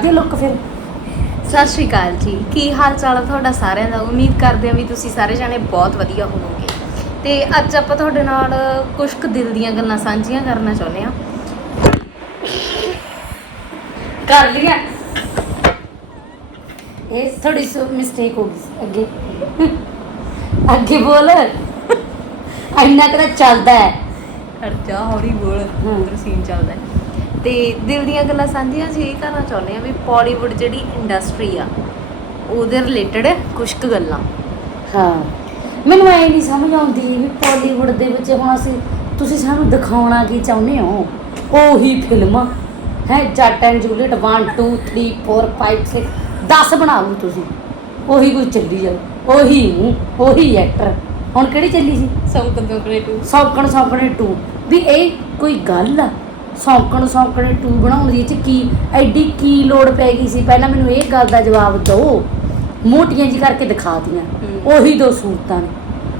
ਦੇ ਲੁੱਕ ਫਿਰ। ਸਤਿ ਸ਼੍ਰੀ ਅਕਾਲ ਜੀ। ਕੀ ਹਾਲ ਚਾਲ ਹੈ ਤੁਹਾਡਾ ਸਾਰਿਆਂ ਦਾ? ਉਮੀਦ ਕਰਦੇ ਹਾਂ ਵੀ ਤੁਸੀਂ ਸਾਰੇ ਜਾਣੇ ਬਹੁਤ ਵਧੀਆ ਹੋਵੋਗੇ। ਤੇ ਅੱਜ ਆਪਾਂ ਤੁਹਾਡੇ ਨਾਲ ਕੁਝ ਕੁ ਦਿਲ ਦੀਆਂ ਗੱਲਾਂ ਸਾਂਝੀਆਂ ਕਰਨਾ ਚਾਹੁੰਦੇ ਹਾਂ। ਕਰ ਲਿਆ ਇਹ ਥੋੜੀ ਸੋ ਮਿਸਟੇਕ ਹੋ ਗਈ ਅੱਗੇ। ਅੱਗੇ ਬੋਲ। ਇੰਨਾ ਕਿਹੜਾ ਚੱਲਦਾ ਹੈ। ਖਰਚਾ ਹੌਲੀ ਬੋਲ। ਉਧਰ ਸੀਨ ਚੱਲਦਾ ਹੈ। ਤੇ ਦਿਲ ਦੀਆਂ ਗੱਲਾਂ ਸਾਂਝੀਆਂ ਅਸੀਂ ਇਹ ਕਰਨਾ ਚਾਹੁੰਦੇ ਹਾਂ ਵੀ ਬਾਲੀਵੁੱਡ ਜਿਹੜੀ ਇੰਡਸਟਰੀ ਆ ਉਹਦੇ ਰਿਲੇਟਡ ਕੁਝ ਕੁ ਗੱਲਾਂ। ਹਾਂ। ਮੈਨੂੰ ਐ ਨਹੀਂ ਸਮਝ ਆਉਂਦੀ ਵੀ ਬਾਲੀਵੁੱਡ ਦੇ ਵਿੱਚ ਹੁਣ ਅਸੀਂ ਤੁਸੀਂ ਸਾਨੂੰ ਦਿਖਾਉਣਾ ਕੀ ਚਾਹੁੰਦੇ ਹੋ? ਉਹੀ ਫਿਲਮਾਂ ਹੈ ਜੱਟ ਐਂਡ ਜੂਲੀਅਟ 1 2 3 4 5 6 10 ਬਣਾ ਲਓ ਤੁਸੀਂ। ਉਹੀ ਕੋਈ ਚੱਲੀ ਜਾਓ ਉਹੀ ਮੂੰਹ ਉਹੀ ਐਕਟਰ ਹੁਣ ਕਿਹੜੀ ਚੱਲੀ ਸੀ? ਸੌਂਕਣ ਸੌਂਕਣੇ ਟੂ ਸੌਕਣ ਸੌਕਣੇ 2 ਵੀ ਇਹ ਕੋਈ ਗੱਲ ਆ? ਸੌਕਣ ਸੌਕਣੇ 2 ਬਣਾਉਣ ਦੀ ਇਹ ਚ ਕੀ ਐਡੀ ਕੀ ਲੋੜ ਪੈ ਗਈ ਸੀ? ਪਹਿਲਾਂ ਮੈਨੂੰ ਇਹ ਗੱਲ ਦਾ ਜਵਾਬ ਦਿਓ ਮੋਟੀਆਂ ਜੀ ਕਰਕੇ ਦਿਖਾਤੀਆਂ। ਹੂੰ। ਉਹੀ ਦੋ ਸੂਟਾਂ ਨੇ।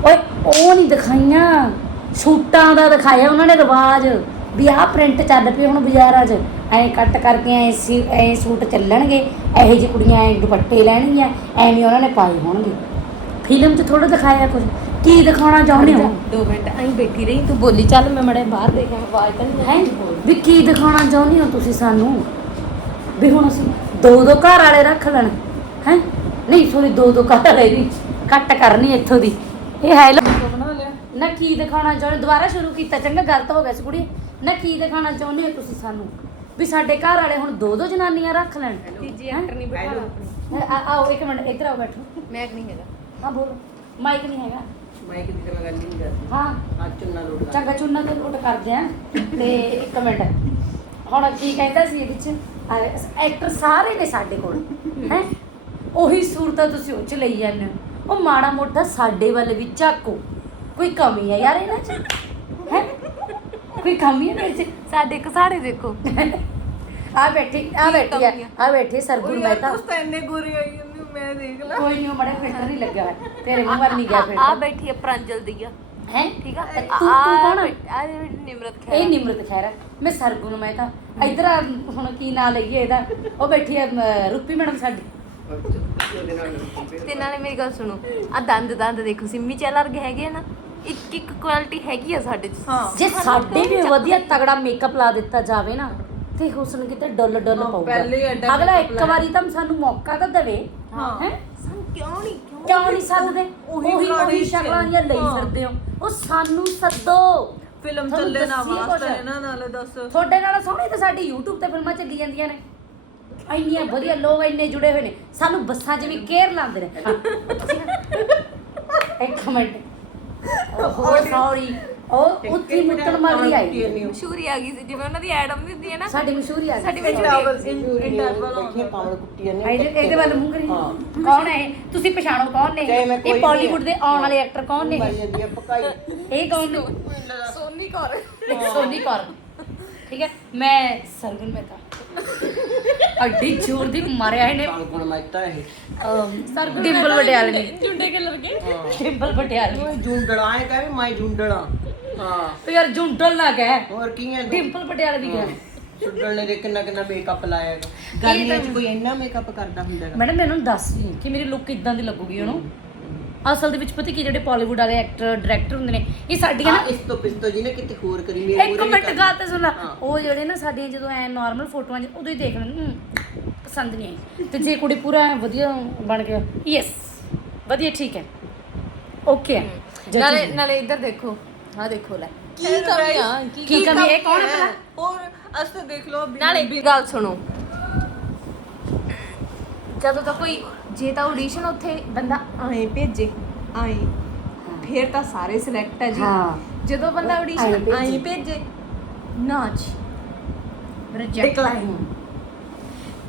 ਓਏ ਉਹ ਨਹੀਂ ਦਿਖਾਈਆਂ। ਸੂਟਾਂ ਦਾ ਦਿਖਾਇਆ ਉਹਨਾਂ ਨੇ ਰਿਵਾਜ। ਵੀ ਆਹ ਪ੍ਰਿੰਟ ਚੱਲ ਪਏ ਹੁਣ ਬਾਜ਼ਾਰਾਂ 'ਚ। ਐਂ ਕੱਟ ਕਰਕੇ ਐਂ ਸੀ ਐਂ ਸੂਟ ਚੱਲਣਗੇ। ਇਹੋ ਜਿਹੀ ਕੁੜੀਆਂ ਐਂ ਦੁਪੱਟੇ ਲੈਣਗੀਆਂ। ਐਵੇਂ ਉਹਨਾਂ ਨੇ ਪਾਏ ਹੋਣਗੇ। ਫਿਲਮ 'ਚ ਥੋੜਾ ਦਿਖਾਇਆ ਕੁਝ ਕੀ ਦਿਖਾਉਣਾ ਚਾਹੁੰਦੇ ਹੋ? ਦੋ ਮਿੰਟ ਐਂ ਬੈਠੀ ਰਹੀ ਤੂੰ ਬੋਲੀ ਚੱਲ ਮੈਂ ਮੜੇ ਬਾਹਰ ਦੇਖਾਂ ਆਵਾਜ਼ ਤਾਂ ਨਹੀਂ ਹੈ। ਵੀ ਕੀ ਦਿਖਾਉਣਾ ਚਾਹੁੰਦੇ ਹੋ ਤੁਸੀਂ ਸਾਨੂੰ? ਵੀ ਹੁਣ ਅਸੀਂ ਦੋ ਦੋ ਘਰ ਵਾਲੇ ਰੱਖ ਲੈਣ। ਹੈ? ਨਹੀਂ ਸੋਰੀ ਦੋ ਦੋ ਘਰ ਵਾਲੇ ਦੀ ਕੱਟ ਕਰਨੀ ਇੱਥੋਂ ਦੀ। ਇਹ ਹੈ ਲੋ ਬਣਾ ਲਿਆ। ਨਾ ਕੀ ਦਿਖਾਉਣਾ ਚਾਹੁੰਦੇ ਦੁਬਾਰਾ ਸ਼ੁਰੂ ਕੀਤਾ ਚੰਗਾ ਗਲਤ ਹੋ ਗਿਆ ਸੀ ਕੁੜੀ ਨਾ ਕੀ ਦਿਖਾਉਣਾ ਚਾਹੁੰਦੇ ਹੋ ਤੁਸੀਂ ਸਾਨੂੰ? ਵੀ ਸਾਡੇ ਘਰ ਵਾਲੇ ਹੁਣ ਦੋ ਦੋ ਜਨਾਨੀਆਂ ਰੱਖ ਲੈਣ। ਤੀਜੀ ਐਕਟਰ ਨਹੀਂ ਬਿਠਾ ਆਓ ਇੱਕ ਮਿੰਟ ਇੱਧਰ ਆਓ ਬੈਠੋ। ਮੈਂ ਨਹੀਂ ਹੈਗਾ। ਹਾਂ ਬੋਲੋ। ਮਾਈਕ ਨਹੀਂ ਹੈਗਾ। ਮਾਈਕ ਦੀ ਤਾਂ ਮੈਂ ਗੱਲ ਨਹੀਂ ਕਰਦੀ। ਹਾਂ। ਅੱਜ ਚੁੰਨਾ ਲੋੜ ਕਰ। ਚੰਗਾ ਚੁੰਨਾ ਤੇ ਲੋਟ ਕਰਦੇ ਆ। ਤੇ ਇੱਕ ਮਿੰਟ। ਹੁਣ ਕੀ ਕਹਿੰਦਾ ਸੀ ਇਹਦੇ ਵਿੱਚ ਐਕਟਰ ਸਾਰੇ ਨੇ ਸਾਡੇ ਕੋਲ ਹੈ? ਉਹੀ ਸੂਰਤਾਂ ਤੁਸੀਂ ਉਹ ਚ ਲਈ ਜਾਂਦੇ ਹੋ। ਉਹ ਮਾੜਾ ਮੋਟਾ ਸਾਡੇ ਵੱਲ ਵੀ ਝਾਕੋ। ਕੋਈ ਕਮੀ ਹੈ ਯਾਰ ਇਹਨਾਂ ਚ? ਹੈ? ਕੋਈ ਕਮੀ ਹੈ ਇਹਦੇ ਚ? ਸਾਡੇ ਕਸਾੜੇ ਦੇਖੋ। ਆ ਬੈਠੀ ਆ ਬੈਠੀ ਆ ਬੈਠੀ ਸਰਗੁਣ ਮਹਿਤਾ। ਤਾਂ ਇੰਨੇ ਗੋਰੀ ਆਈ ਜਾਂਦੀ ਮੈਂ ਦੇਖ ਲਾ। ਕੋਈ ਨਹੀਂ ਉਹ ਮੜਾ ਫਿਲਟਰ ਨਹੀਂ ਲੱਗਾ ਹੋਇਆ। ਤੇਰੇ ਮੂੰਹ ਵੱਲ ਨਹੀਂ ਗਿਆ ਆ ਫਿਲਟਰ ਬੈਠੀ ਹੈ ਪ੍ਰਾਂਜਲ ਦੀ ਆ। ਹੈ? ਠੀਕ ਆ? ਤੂੰ ਤੂੰ ਕੌਣ ਆ? ਆ ਨਿਮਰਤ ਖੈਰ ਇਹ ਨਿਮਰਤ ਖੈਰ ਹੈ ਮੈਂ ਸਰਗੁਣ ਮੈਂ ਤਾਂ ਇਧਰ ਹੁਣ ਕੀ ਨਾਂ ਲਈਏ ਇਹਦਾ? ਉਹ ਬੈਠੀ ਹੈ ਅਮ, ਰੂਪੀ ਮੈਡਮ ਸਾਡੀ। ਤੇ ਨਾਲੇ ਮੇਰੀ ਗੱਲ ਸੁਣੋ ਆ ਦੰਦ ਦੰਦ ਦੇਖੋ ਸਿੰਮੀ ਚੈਲ ਵਰਗੇ ਹੈਗੇ ਆ ਨਾ ਇੱਕ ਇੱਕ ਕੁਆਲਿਟੀ ਹੈਗੀ ਆ ਸਾਡੇ ਚ। ਹਾਂ। ਜੇ ਸਾਡੇ ਵੀ ਵਧੀਆ ਤਗੜਾ ਮੇਕਅਪ ਲਾ ਦਿੱਤਾ ਜਾਵੇ ਨਾ ਤੇ ਹੁਸਨ ਕਿਤੇ ਡੁੱਲ ਡੁੱਲ ਹਾਂ, ਪਊਗਾ। ਪਹਿਲੇ ਹੀ ਐਡਾ ਅਗਲਾ ਇੱਕ। ਵਾਰੀ ਤਾਂ ਸਾਨੂੰ ਮੌਕਾ ਤਾਂ ਦੇਵੇ। ਹਾਂ। ਹੈ? ਸਾਨੂੰ ਕਿਉਂ ਨਹੀਂ ਕਿਉਂ ਕਿਉਂ ਨਹੀਂ ਸਕਦੇ? ਉਹੀ ਉਹੀ ਸ਼ਕਲਾਂ ਦੀਆਂ ਲਈ ਹਾਂ। ਫਿਰਦੇ ਹੋ। ਉਹ ਸਾਨੂੰ ਸੱਦੋ। ਫਿਲਮ ਤੁਹਾਨੂੰ ਚੱਲੇ ਨਾ ਵਾਸਤਾ। ਇਹਨਾਂ ਨਾਲ ਦੱਸ। ਤੁਹਾਡੇ ਨਾਲ ਸੋਹਣੀ ਤਾਂ ਸਾਡੀ YouTube ਤੇ ਫਿਲਮਾਂ ਚੱਲੀ ਜਾਂਦੀਆਂ ਨੇ। ਇੰਨੀਆਂ ਵਧੀਆ ਲੋਕ ਇੰਨੇ ਜੁੜੇ ਹੋਏ ਨੇ। ਸਾਨੂੰ ਬੱਸਾਂ 'ਚ ਵੀ ਕੇਅਰ ਲਾਉਂਦੇ ਨੇ। ਇੱਕ ਮਿੰਟ। ਉਹ ਸੌਰੀ ਉਹ ਉੱਥੀ ਮੁੱਤਣ ਮਰਦੀ ਆਈ। ਮਸ਼ਹੂਰੀ ਆ ਗਈ ਸੀ ਜਿਵੇਂ ਉਹਨਾਂ ਦੀ ਐਡ ਆਉਂਦੀ ਹੁੰਦੀ ਹੈ ਨਾ। ਸਾਡੀ ਮਸ਼ਹੂਰੀ ਆ ਗਈ। ਸਾਡੀ ਇੰਟਰਵਲ ਇੰਟਰਵਲ ਕਾਮਲ ਕੁੱਟੀਆਂ ਆ ਇਹਦੇ ਇਹਦੇ ਵੱਲ ਮੂੰਹ ਕਰੀ। ਹਾਂ। ਕੌਣ ਹੈ? ਇਹ ਤੁਸੀਂ ਪਛਾਣੋ ਕੌਣ ਨੇ? ਚਾਹੇ ਮੈਂ ਕੋਈ ਇਹ ਵੀ ਬਾਲੀਵੁੱਡ ਦੇ ਆਉਣ ਵਾਲੇ ਐਕਟਰ ਕੌਣ ਨੇ? ਮਾਰੀ ਜਾਂਦੀ ਆ ਪਕਾਈ ਇਹ ਕੌਣ ਨੇ? ਸੋਨੀ ਕੌਰ। ਸੋਨੀ ਕੌਰ। ਠੀਕ ਹੈ ਮੈਂ ਸਰਗੁਣ ਮਹਿਤਾ। ਅੱਡੀ ਜ਼ੋਰ ਦੀ ਮਾਰਿਆ ਇਹਨੇ। ਕੋਣ ਮੈਤਾ ਇਹ? ਸਰਗੁਣ ਡਿੰਪਲ ਪਟਿਆਲੇ ਨੇ। ਜੁੰਡੇ ਕਲਰ ਕੇ। ਡਿੰਪਲ ਪਟਿਆਲੇ ਓਏ ਜੁੰਡਲਾ ਹੈ ਕਹੇ ਮੈਂ ਜੁੰਡਲਾ। ਹਾਂ। ਤੇ ਯਾਰ ਜੁੰਡਲ ਨਾ ਕਹਿ। ਹੋਰ ਕੀ ਹੈ? ਡਿੰਪਲ ਪਟਿਆਲੇ ਵੀ ਕਹਿ। ਜੁੰਡਲ ਨੇ ਦੇ ਕਿੰਨਾ ਕਿੰਨਾ ਮੇਕਅਪ ਲਾਇਆ ਹੈਗਾ। ਗਰਮੀਆਂ 'ਚ ਕੋਈ ਇੰਨਾ ਮੇਕਅਪ ਕਰਦਾ ਹੁੰਦਾ ਹੈਗਾ। ਮੈਡਮ ਮੈਨੂੰ ਦੱਸ ਜੀ ਕਿ ਮੇਰੀ ਲੁੱਕ ਇਦਾਂ ਦੀ ਲੱਗੂਗੀ ਉਹਨੂੰ। ਅਸਲ ਦੇ ਵਿੱਚ ਪਤਾ ਕੀ ਜਿਹੜੇ ਬਾਲੀਵੁੱਡ ਵਾਲੇ ਐਕਟਰ ਡਾਇਰੈਕਟਰ ਹੁੰਦੇ ਨੇ ਇਹ ਸਾਡੀਆਂ ਨਾ ਇਸ ਤੋਂ ਪਿਸਤੋ ਜੀ ਨੇ ਕਿਤੇ ਹੋਰ ਕਰੀ ਮੇਰੇ ਇੱਕ ਮਿੰਟ ਨਹੀਂ ਗੱਲ ਤੇ ਸੁਣ। ਉਹ ਜਿਹੜੇ ਨਾ ਸਾਡੀਆਂ ਜਦੋਂ ਐ ਨਾਰਮਲ ਫੋਟੋਆਂ 'ਚ ਉਦੋਂ ਹੀ ਦੇਖ ਲੈਣ ਪਸੰਦ ਨਹੀਂ ਆਈ। ਤੇ ਜੇ ਕੁੜੀ ਪੂਰਾ ਐਂ ਵਧੀਆ ਬਣ ਕੇ ਯੈਸ ਵਧੀਆ ਠੀਕ ਹੈ। ਓਕੇ ਨਾਲੇ। ਨਾਲੇ ਇੱਧਰ ਦੇਖੋ ਹਾਂ ਦੇਖੋ ਲੈ। ਕੀ ਕਮੀ ਆ? ਕੀ ਕੀ ਕਮੀ ਇਹ ਕੌਣ ਹੈ? ਹੋਰ ਅਸ ਤਾਂ ਦੇਖ ਲਓ ਨਾਲੇ ਗੱਲ ਸੁਣੋ। ਜਦੋਂ ਤਾਂ ਕੋਈ ਜੇ ਤਾਂ ਆਡੀਸ਼ਨ ਉੱਥੇ ਬੰਦਾ ਆਏ ਭੇਜੇ ਆਏ ਫਿਰ ਤਾਂ ਸਾਰੇ ਸਿਲੈਕਟ ਹੈ ਜੀ। ਹਾਂ। ਜਦੋਂ ਬੰਦਾ ਆਏਂ ਆਡੀਸ਼ਨ ਭੇਜੇ। ਆਏ ਭੇਜੇ ਨਾਚ। Reject Decline।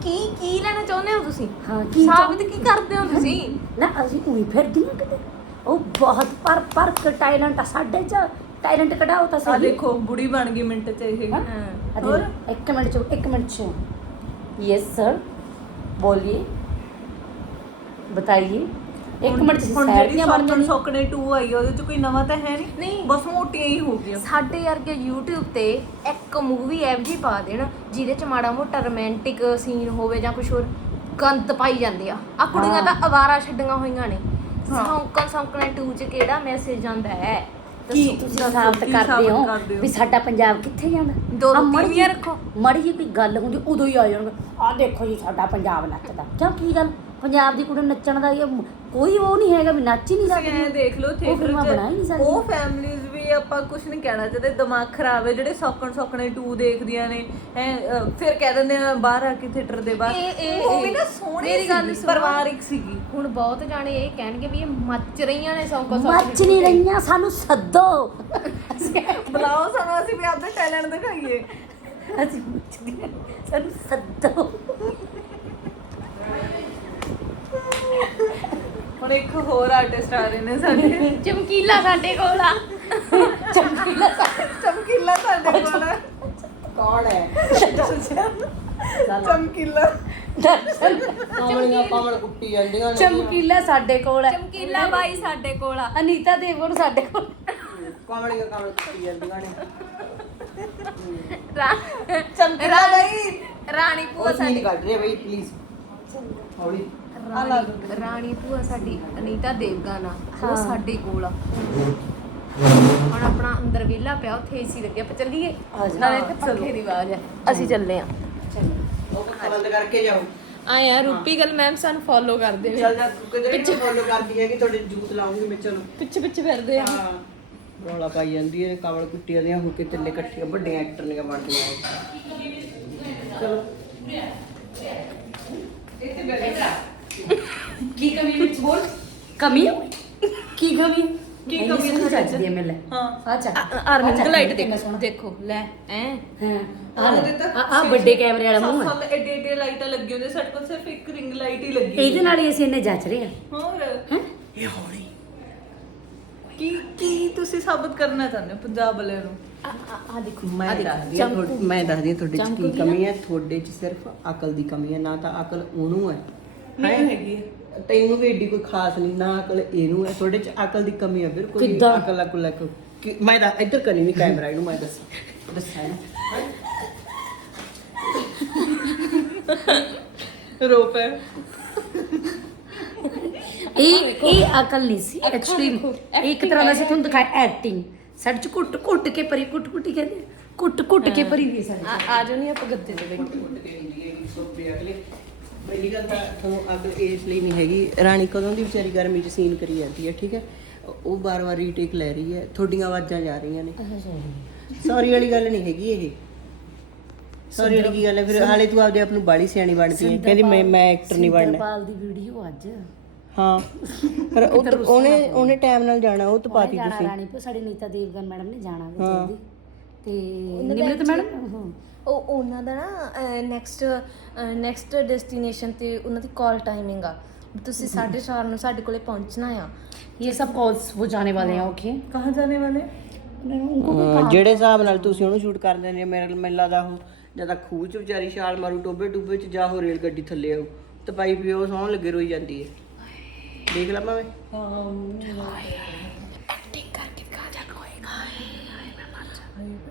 ਕੀ ਕੀ ਲੈਣਾ ਚਾਹੁੰਦੇ ਹੋ ਤੁਸੀਂ? ਹਾਂ, ਕੀ ਸਾਬਿਤ ਕੀ ਕਰਦੇ ਹੋ ਤੁਸੀਂ? ਨਾ ਅਸੀਂ ਉਹੀ ਫਿਰਦੀਆਂ ਕਿਤੇ। ਉਹ ਬਹੁਤ ਪਰ ਪਰ ਟੈਲੈਂਟ ਆ ਸਾਡੇ 'ਚ। ਟੈਲੈਂਟ ਕਢਾਓ ਤਾਂ ਆ ਸਹੀ ਦੇਖੋ ਬੁੜੀ ਬਣ ਗਈ ਮਿੰਟ 'ਚ ਇਹ हाँ? ਹਾਂ। और एक मिनट चो एक मिनट चो यस सर बोलिए बताइए ਇੱਕ ਮਿੰਟ ਚ ਹੁਣ ਸੈਰ ਜਿਹੜੀ ਦੀਆਂ ਬਣ ਸੌਕਣ ਜਾਂਦੀਆਂ ਸੌਕਣੇ 2 ਆਈ ਆ, ਉਹਦੇ ਚ ਕੋਈ ਨਵਾਂ ਤਾਂ ਹੈ ਨਹੀਂ ਨਹੀਂ। ਬਸ ਮੋਟੀਆਂ ਹੀ ਹੋ ਗਈਆਂ ਸਾਡੇ ਵਰਗੇ YouTube ਤੇ ਇੱਕ ਮੂਵੀ ਐਵ ਜੀ ਪਾ ਦੇਣ ਜਿਹਦੇ ਚ ਮਾੜਾ ਮੋਟਾ ਰੋਮਾਂਟਿਕ ਸੀਨ ਹੋਵੇ ਜਾਂ ਕੁਝ ਹੋਰ ਗੰਦ ਪਾਈ ਜਾਂਦੇ ਆ ਆ ਕੁੜੀਆਂ ਹਾਂ। ਤਾਂ ਅਵਾਰਾ ਛੱਡੀਆਂ ਹੋਈਆਂ ਨੇ ਹਾਂ। ਸੌਂਕਣ ਸੌਂਕਣੇ 2 ਚ ਕਿਹੜਾ ਮੈਸੇਜ ਆਉਂਦਾ ਹੈ ਕੀ। ਤੁਸੀਂ ਸਾਬਤ ਕਰਦੇ ਹੋ? ਵੀ ਸਾਡਾ ਪੰਜਾਬ ਕਿੱਥੇ ਜਾਂਦਾ ਦੋ ਆਹ ਮਾੜੀ ਤੀਵੀਆਂ ਜਿਹੀ- ਰੱਖੋ। ਮਾੜੀ ਕੋਈ ਗੱਲ ਹੁੰਦੀ ਉਦੋਂ ਹੀ ਆ ਜਾਣਗੇ ਆ ਦੇਖੋ ਜੀ ਸਾਡਾ ਪੰਜਾਬ ਨੱਚਦਾ ਕਿਉਂ ਕੀ ਗੱਲ ਪੰਜਾਬ ਦੀ ਕੁੜੀ ਨੱਚਣ ਦਾ ਕੋਈ ਉਹ ਨਹੀਂ ਹੈਗਾ ਵੀ ਨੱਚ ਹੀ ਨਹੀਂ ਸਕਦੀ ਦੇਖ ਲਓ ਥੀਏਟਰ 'ਚ ਉਹ ਫੈਮਿਲੀਜ਼ ਵੀ ਆਪਾਂ ਕੁਝ ਨਹੀਂ ਕਹਿਣਾ ਚਾਹਤੇ ਦਿਮਾਗ ਖਰਾਬ ਹੈ ਜਿਹੜੇ ਸੌਕਣ ਸੌਕਣੇ 2 ਦੇਖਦੀਆਂ ਨੇ ਐ ਫਿਰ ਕਹਿ ਦਿੰਦੇ ਆ ਬਾਹਰ ਆ ਕੇ ਥੀਏਟਰ ਦੇ ਬਾਹਰ। ਉਹ ਵੀ ਨਾ ਸੋਹਣੀ ਮੇਰੀ ਗੱਲ। ਪਰਿਵਾਰਿਕ ਸੀਗੀ। ਹੁਣ ਬਹੁਤ ਜਾਣੇ ਇਹ ਕਹਿਣਗੇ ਵੀ ਇਹ ਮੱਚ ਰਹੀਆਂ ਨੇ ਸੌਂਕਣ ਮੱਚ ਨਹੀਂ ਰਹੀਆਂ ਸਾਨੂੰ ਸੱਦੋ। ਬੁਲਾਓ ਸਾਨੂੰ ਅਸੀਂ ਵੀ ਆਪਦਾ ਟੈਲੈਂਟ ਦਿਖਾਈਏ। ਅਸੀਂ ਸਾਨੂੰ ਸੱਦੋ। ਹੁਣ ਇੱਕ ਹੋਰ ਆਰਟਿਸਟ ਆ ਰਹੇ ਨੇ ਸਾਡੇ। ਚਮਕੀਲਾ ਸਾਡੇ ਕੋਲ ਆ। ਚਮਕੀਲਾ ਚਮਕੀਲਾ ਸਾਡੇ ਕੋਲ ਹੈ। ਕੌਣ ਹੈ? ਚਮਕੀਲਾ। ਕਾਮਲੀਆਂ ਕੁੱਟੀ ਜਾਂਦੀਆਂ ਚਮਕੀਲਾ ਸਾਡੇ ਕੋਲ ਹੈ ਚਮਕੀਲਾ ਬਾਈ ਸਾਡੇ ਕੋਲ ਆ। ਅਨੀਤਾ ਦੇਵਨ ਸਾਡੇ ਕੋਲ। ਕਾਮਲੀਆਂ ਕਾਮਣ ਕੁੱਟੀ ਜਾਂਦੀਆਂ ਨੇ? ਚਮਕੀਲਾ ਬਾਈ। ਰਾਣੀ ਉਹ ਸੀਨ ਸਾਡੀ ਕੱਢ ਰਹੇ ਬਈ ਪਲੀਜ਼ ਹੌਲੀ। ਰਾਣੀ ਭੂਆ ਸਾਡੀ ਅਨੀਤਾ ਦੇਵਗਨ ਆ। ਉਹ ਸਾਡੇ ਕੋਲ ਆ। ਹੁਣ ਆਪਣਾ ਅੰਦਰ ਵਿਹਲਾ ਪਿਆ ਉੱਥੇ ਏਸੀ ਲੱਗਿਆ ਆਪਾਂ ਚੱਲੀਏ। ਨਾਲੇ ਤੇ ਪੱਖੇ ਦੀ ਆਵਾਜ਼ ਆ। ਅਸੀਂ ਚੱਲੇ ਆ। ਉਹ ਪੱਖਾ ਬੰਦ ਕਰਕੇ ਜਾਓ। ਆਏ ਆ ਰੂਪੀ ਗੱਲ ਮੈਮ ਸਾਨੂੰ ਫੋਲੋ ਕਰਦੇ ਨੇ। ਚੱਲ ਜਾ ਤੂੰ ਕਿਤੇ ਵੀ ਫੋਲੋ ਕਰਦੀ ਹੈ ਕਿ ਤੁਹਾਡੇ ਜੂਤ ਲਾਉਂਗੀ ਮੈਂ ਚਲੋ। ਪਿੱਛੇ ਪਿੱਛੇ ਫਿਰਦੇ ਆ। ਹਾਂ। ਰੌਲਾ ਪਾਈ ਜਾਂਦੀ ਹੈ ਕਾਵਲ ਕੁੱਟੀਆਂ ਦੀਆਂ ਹੋ ਕੇ ਤਿੱਲੇ ਇਕੱਠੀਆਂ ਵੱਡੀਆਂ ਐਕਟਰ ਨੇ ਬਣਦੀਆਂ ਨੇ। ਚਲੋ। ਕੀ ਕਮੀ ਵਿੱਚ ਬੋਲ ਕਮੀ? ਹੈ? ਕੀ ਕਮੀ? ਕੀ ਕਮੀ ਹੈ? ਚੱਜਦੀ ਹੈ ਮਿਲ ਹਾਂ ਅੱਛਾ ਆਰਮਨ ਅੱਛਾ, ਲਾਈਟ ਦੇਖੋ ਸੋਹਣਾ। ਦੇਖੋ ਲੈ ਐ। ਹਾਂ। ਆ ਉਹਦੇ ਤਾਂ ਆ ਆ ਵੱਡੇ ਕੈਮਰੇ ਵਾਲਾ ਮੂੰਹ ਹੈ ਸਾਲ ਏਡੇ ਏਡੇ ਲਾਈਟਾਂ ਲੱਗੀਆਂ ਹੁੰਦੀਆਂ ਸਾਡੇ ਕੋਲ ਸਿਰਫ ਇੱਕ ਰਿੰਗ ਲਾਈਟ ਹੀ ਲੱਗੀ ਇਹਦੇ ਨਾਲ ਹੀ ਅਸੀਂ ਇੰਨੇ ਜੱਜ ਰਹੇ ਹਾਂ ਹੋਰ? ਹੈਂ? ਇਹ ਹੌਲੀ ਕੀ ਕੀ ਤੁਸੀਂ ਸਾਬਤ ਕਰਨਾ ਚਾਹੁੰਦੇ ਹੋ ਪੰਜਾਬ ਵਾਲਿਆਂ ਨੂੰ? ਆ ਆ ਦੇਖੋ। ਮੈਂ ਆ ਦੇਖੋ। ਦੱਸਦੀ ਹਾਂ ਤੁਹਾਡੇ- ਮੈਂ ਦੱਸਦੀ ਹਾਂ ਤੁਹਾਡੇ ਚ ਕੀ ਨਾ? ਕਮੀ ਹੈ ਤੁਹਾਡੇ ਚ ਸਿਰਫ ਅਕਲ ਦੀ ਕਮੀ ਹੈ ਨਾ ਤਾਂ ਅਕਲ ਉਹਨੂੰ ਹੈ ਨਹੀਂ ਹੈਗੀ। ਤੈਨੂੰ ਵੀ ਏਡੀ ਕੋਈ ਖਾਸ ਨਹੀਂ ਨਾ ਅਕਲ ਇਹਨੂੰ ਹੈ ਤੁਹਾਡੇ ਚ ਅਕਲ ਦੀ ਕਮੀ ਹੈ ਬਿਲਕੁਲ ਹੀ ਕਿੱਦਾਂ? ਅਕਲ ਅਕਲ ਅਕਲ। ਕਿ- ਮੈਂ ਤਾਂ ਇੱਧਰ ਕਰੀ ਨਹੀਂ ਕੈਮਰਾ ਇਹਨੂੰ ਮੈਂ ਦੱਸ। ਦੱਸਾਂ ਰੋਪ ਹੈ ਇਹ ਇਹ ਅਕਲ ਨਹੀਂ ਸੀ ਐਕਚੁਅਲੀ ਇੱਕ ਤਰ੍ਹਾਂ ਦਾ ਸੀ ਤੁਹਾਨੂੰ ਦਿਖਾਇਆ ਐਕਟਿੰਗ ਸਾਡੇ ਚ ਕੁੱਟ ਕੁੱਟ ਕੇ ਪਰੀ ਕੁੱਟ ਕੁੱਟੀ ਕਹਿੰਦੇ ਕੁੱਟ ਕੁੱਟ ਕੇ ਭਰੀ ਦੀ ਸਾਡੇ ਆ ਆ ਜਾਓ ਨਹੀਂ ਆਪਾਂ ਗੱਦੇ ਤੇ ਬੈਠੇ ਪਹਿਲੀ ਗੱਲ ਤਾਂ ਤੁਹਾਨੂੰ ਅਕਲ ਇਸ ਲਈ ਨਹੀਂ ਹੈਗੀ। ਰਾਣੀ ਕਦੋਂ ਦੀ ਵਿਚਾਰੀ ਗਰਮੀ ਚ ਸੀਨ ਕਰੀ ਜਾਂਦੀ ਹੈ ਠੀਕ ਹੈ? ਉਹ ਬਾਰ-ਬਾਰ ਰੀਟੇਕ ਲੈ ਰਹੀ ਹੈ। ਤੁਹਾਡੀਆਂ ਆਵਾਜ਼ਾਂ ਜਾ ਰਹੀਆਂ ਨੇ। ਸੌਰੀ ਵਾਲੀ ਗੱਲ ਨਹੀਂ ਹੈਗੀ ਇਹ। ਸੌਰੀ ਵਾਲੀ ਕੀ ਗੱਲ ਹੈ? ਫਿਰ ਹਾਲੇ ਤੂੰ ਆਪਦੇ ਆਪ ਨੂੰ ਬਾਲੀ ਸਿਆਣੀ ਬਣਦੀ ਹੈ। ਕਹਿੰਦੀ ਮੈਂ ਮੈਂ ਐਕਟਰ ਨਹੀਂ ਬਣਨਾ। ਸਿੰਦਰਪਾਲ ਦੀ ਵੀਡੀਓ ਅੱਜ। ਹਾਂ। ਪਰ ਉਹ ਉਹਨੇ ਉਹਨੇ ਟਾਈਮ ਨਾਲ ਜਾਣਾ ਉਹ ਤਾਂ ਪਾਤੀ ਜਾਣਾ ਤੁਸੀਂ। ਰਾਣੀ ਪੋ ਸਾਡੇ ਨੀਤਾ ਦੇਵਗਨ ਮੈਡਮ ਨੇ ਜਾਣਾ ਵਾ ਤੇ ਨਿਮਰਤ ਮੈਡਮ? ਉਹ ਉਹਨਾਂ ਦਾ ਨਾ ਨੈਕਸਟ ਨੈਕਸਟ ਡੈਸਟੀਨੇਸ਼ਨ ਤੇ ਉਹਨਾਂ ਦੀ ਕਾਲ ਟਾਈਮਿੰਗ ਆ। ਤੁਸੀਂ 4:30 ਨੂੰ ਸਾਡੇ ਕੋਲੇ ਪਹੁੰਚਣਾ ਆ। ਇਹ ਸਭ ਕਾਲਸ ਹੋ ਜਾਣੇ ਵਾਲੇ ਆ ਓਕੇ ਕਹਾਂ ਜਾਣੇ ਵਾਲੇ? ਜਿਹੜੇ ਹਿਸਾਬ ਨਾਲ ਤੁਸੀਂ ਉਹਨੂੰ ਸ਼ੂਟ ਕਰ ਦਿੰਦੇ ਮੇਰੇ ਮੈਨੂੰ ਲੱਗਦਾ ਉਹ ਜਾਂ ਤਾਂ ਖੂਹ ਚ ਵਿਚਾਰੀ ਛਾਲ ਮਾਰੂ ਟੋਬੇ ਟੁੱਬੇ ਚ ਜਾ ਹੋ ਰੇਲ ਗੱਡੀ ਥੱਲੇ ਆਉ ਤੇ ਪਾਈ ਪਿਓ ਸੌਣ ਲੱਗੇ ਰੋਈ ਜਾਂਦੀ ਹੈ ਦੇਖ ਲਾ ਭਾਵੇਂ। ਹਾਂ। ਐਕਟਿੰਗ ਕਰਕੇ ਕਾ ਜਾ ਕੋਏਗਾ ਹਾਏ ਮੈਂ ਮਰ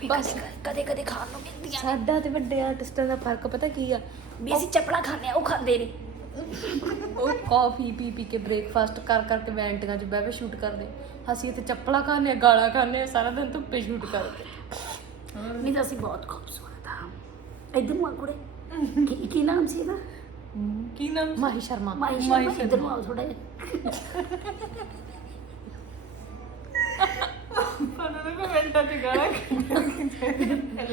ਵੀ ਕਦੇ ਕਦੇ ਕਦੇ ਖਾਣ ਨੂੰ ਮਿਲਦੀਆਂ ਸਾਡਾ ਤੇ ਵੱਡੇ ਆਰਟਿਸਟਾਂ ਦਾ ਫ਼ਰਕ ਪਤਾ ਕੀ ਆ? ਵੀ ਅਸੀਂ ਚੱਪਲਾਂ ਖਾਂਦੇ ਆ ਉਹ ਖਾਂਦੇ ਨਹੀਂ ਉਹ ਕਾਫੀ ਪੀ ਪੀ ਕੇ ਬ੍ਰੇਕਫਾਸਟ ਕਰ ਕਰਕੇ ਵੈਂਟੀਆਂ 'ਚ ਬਹਿ ਕੇ ਸ਼ੂਟ ਕਰਦੇ। ਅਸੀਂ ਇੱਥੇ ਚੱਪਲਾਂ ਖਾਂਦੇ ਆ ਗਾਲਾਂ ਖਾਂਦੇ ਆ ਸਾਰਾ ਦਿਨ ਧੁੱਪੇ ਸ਼ੂਟ ਕਰਦੇ। ਨਹੀਂ ਤਾਂ ਅਸੀਂ ਬਹੁਤ ਖੂਬਸੂਰਤ ਆ ਇਧਰ ਨੂੰ ਆ ਕੁੜੇ। ਕੀ ਕੀ ਨਾਮ ਸੀ ਇਹਦਾ? ਕੀ ਨਾਮ ਮਾਹੀ ਸ਼ਰਮਾ। ਮਾਈ ਸ਼ਰਮਾ। ਇਧਰ ਨੂੰ ਆਓ ਥੋੜਾ ਜਿਹਾ। ਮਿੰਟਾਂ